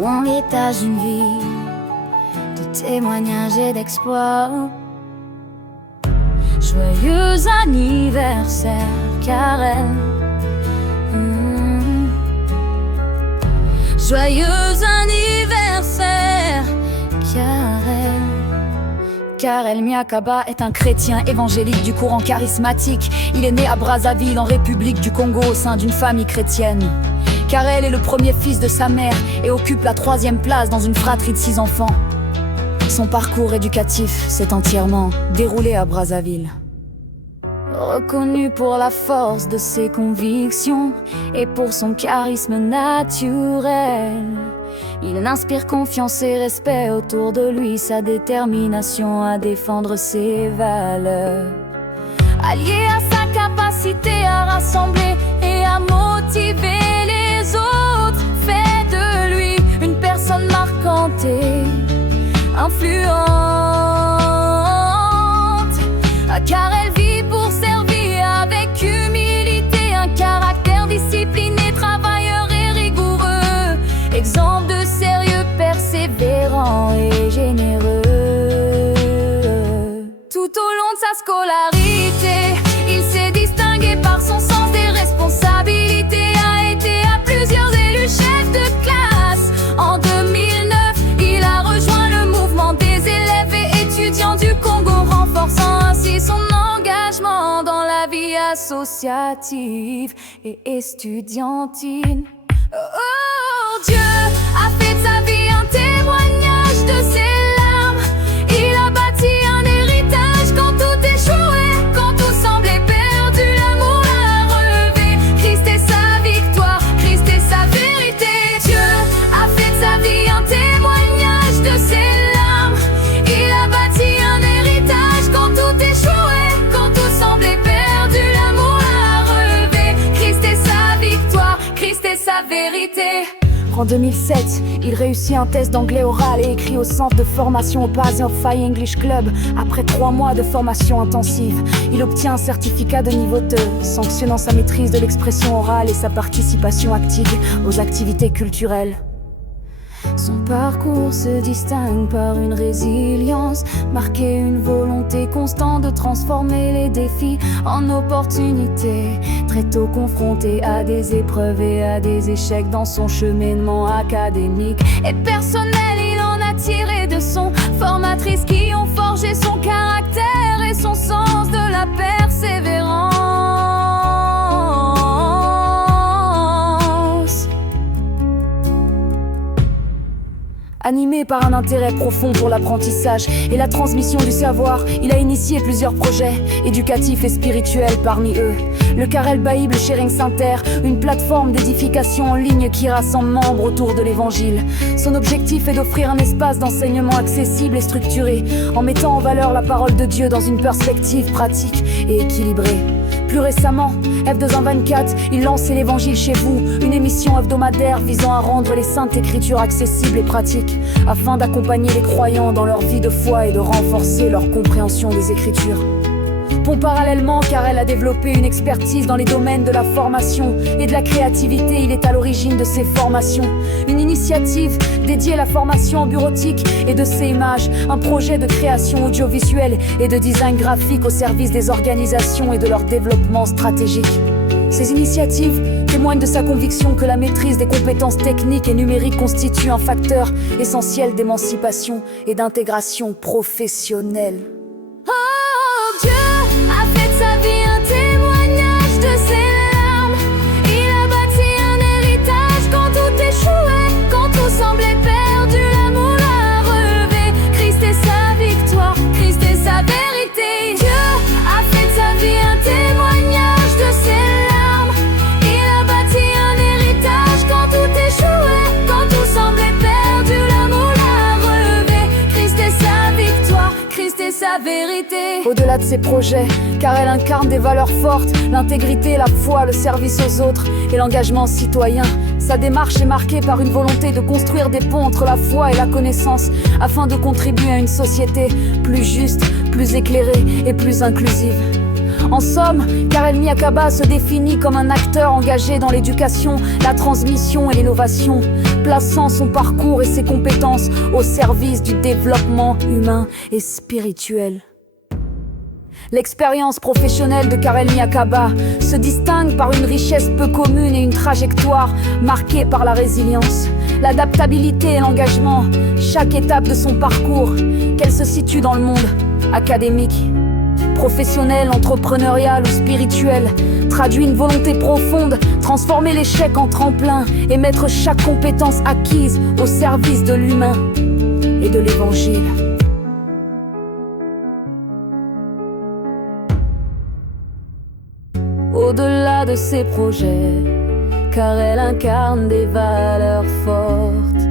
où en l'étage une vie de témoignages et d'exploits. Joyeux anniversaire, Karel. Joyeux anniversaire, Karel. Karel Miakaba est un chrétien évangélique du courant charismatique. Il est né à Brazzaville, en République du Congo, au sein d'une famille chrétienne. Karel est le premier fils de sa mère et occupe la 3e place dans une fratrie de 6 enfants. Son parcours éducatif s'est entièrement déroulé à Brazzaville. Reconnu pour la force de ses convictions et pour son charisme naturel, il inspire confiance et respect autour de lui, sa détermination à défendre ses valeurs. Allié à sa capacité à rassembler et à motiver les autres, fait de lui une personne marquante et influente. Car elle vit pour servir avec humilité, un caractère discipliné, travailleur et rigoureux, exemple de sérieux, persévérant et généreux. Tout au long de sa scolarité, il s'est distingué par son sens des responsabilités, a été à plusieurs élus chefs de classe. En 2009, il a rejoint le mouvement des élèves et étudiants du Congo, renforçant ainsi son engagement dans la vie associative et estudiantine. Oh, Dieu a fait de sa vie un témoignage de ses larmes. Il a bâti un héritage quand tout échouait, quand tout semblait perdu, l'amour l'a relevé. Christ est sa victoire, Christ est sa vérité. Dieu a fait de sa vie un témoignage de ses larmes. Il a bâti un héritage quand tout échouait, quand tout semblait perdu, l'amour l'a relevé. Christ est sa victoire, Christ est sa vérité. En 2007, il réussit un test d'anglais oral et écrit au centre de formation Opasia Fai English Club. Après 3 mois de formation intensive, il obtient un certificat de niveau 2, sanctionnant sa maîtrise de l'expression orale et sa participation active aux activités culturelles. Son parcours se distingue par une résilience, marquée une volonté constante de transformer les défis en opportunités. Très tôt confronté à des épreuves et à des échecs dans son cheminement académique et personnel, il en a tiré de son formatrice qui ont forgé son caractère et son sens de la persévérance. Animé par un intérêt profond pour l'apprentissage et la transmission du savoir, il a initié plusieurs projets éducatifs et spirituels, parmi eux le Karel Bible Sharing Center, une plateforme d'édification en ligne qui rassemble membres autour de l'évangile. Son objectif est d'offrir un espace d'enseignement accessible et structuré, en mettant en valeur la parole de Dieu dans une perspective pratique et équilibrée. Plus récemment, F224, il lançait l'Évangile chez vous, une émission hebdomadaire visant à rendre les Saintes Écritures accessibles et pratiques, afin d'accompagner les croyants dans leur vie de foi et de renforcer leur compréhension des Écritures. Parallèlement, Karel a développé une expertise dans les domaines de la formation et de la créativité. Il est à l'origine de ces formations, une initiative dédiée à la formation en bureautique et de ces images, un projet de création audiovisuelle et de design graphique au service des organisations et de leur développement stratégique. Ces initiatives témoignent de sa conviction que la maîtrise des compétences techniques et numériques constitue un facteur essentiel d'émancipation et d'intégration professionnelle. Dieu a fait de sa vie un témoignage de ses larmes. Il a bâti un héritage quand tout échouait, quand tout semblait perdu, l'amour l'a relevé. Christ est sa victoire, Christ est sa vérité. Dieu a fait de sa vie un témoignage de ses larmes. Il a bâti un héritage quand tout échouait, quand tout semblait perdu, l'amour l'a relevé. Christ est sa victoire, Christ est sa vérité. Au-delà de ses projets, Karel incarne des valeurs fortes, l'intégrité, la foi, le service aux autres et l'engagement citoyen. Sa démarche est marquée par une volonté de construire des ponts entre la foi et la connaissance, afin de contribuer à une société plus juste, plus éclairée et plus inclusive. En somme, Karel Miyakaba se définit comme un acteur engagé dans l'éducation, la transmission et l'innovation, plaçant son parcours et ses compétences au service du développement humain et spirituel. L'expérience professionnelle de Karel Miyakaba se distingue par une richesse peu commune et une trajectoire marquée par la résilience, l'adaptabilité et l'engagement. Chaque étape de son parcours, qu'elle se situe dans le monde académique, professionnel, entrepreneurial ou spirituel, traduit une volonté profonde, transformer l'échec en tremplin et mettre chaque compétence acquise au service de l'humain et de l'évangile. Au-delà de ses projets, Karel incarne des valeurs fortes: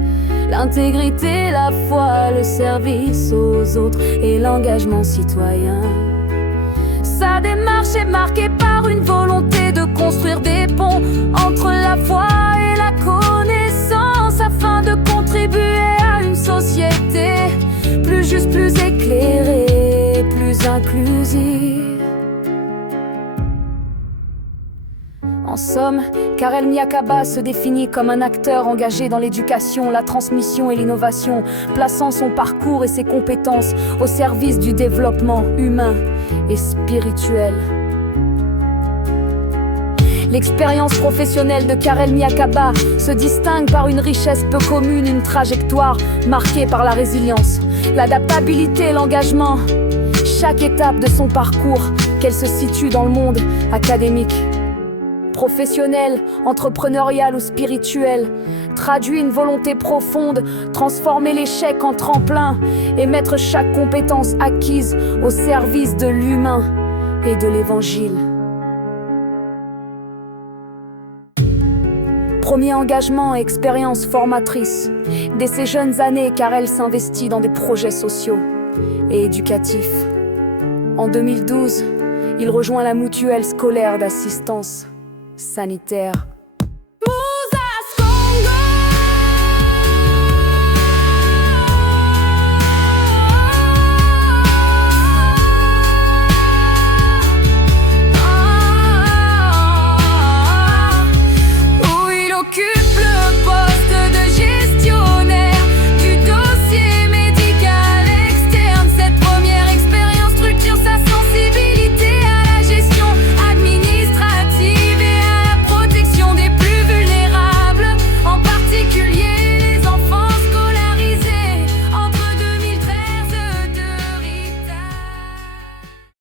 l'intégrité, la foi, le service aux autres et l'engagement citoyen. Sa démarche est marquée par une volonté de construire des ponts entre la foi et la connaissance, afin de contribuer à une société plus juste, plus éclairée, plus inclusive. En somme, Karel Miyakaba se définit comme un acteur engagé dans l'éducation, la transmission et l'innovation, plaçant son parcours et ses compétences au service du développement humain et spirituel. L'expérience professionnelle de Karel Miyakaba se distingue par une richesse peu commune, une trajectoire marquée par la résilience, l'adaptabilité et l'engagement. Chaque étape de son parcours, qu'elle se situe dans le monde académique, professionnel, entrepreneurial ou spirituel, traduit une volonté profonde, transformer l'échec en tremplin et mettre chaque compétence acquise au service de l'humain et de l'évangile. Premier engagement et expérience formatrice. Dès ses jeunes années, Karel s'investit dans des projets sociaux et éducatifs. En 2012, il rejoint la mutuelle scolaire d'assistance sanitaire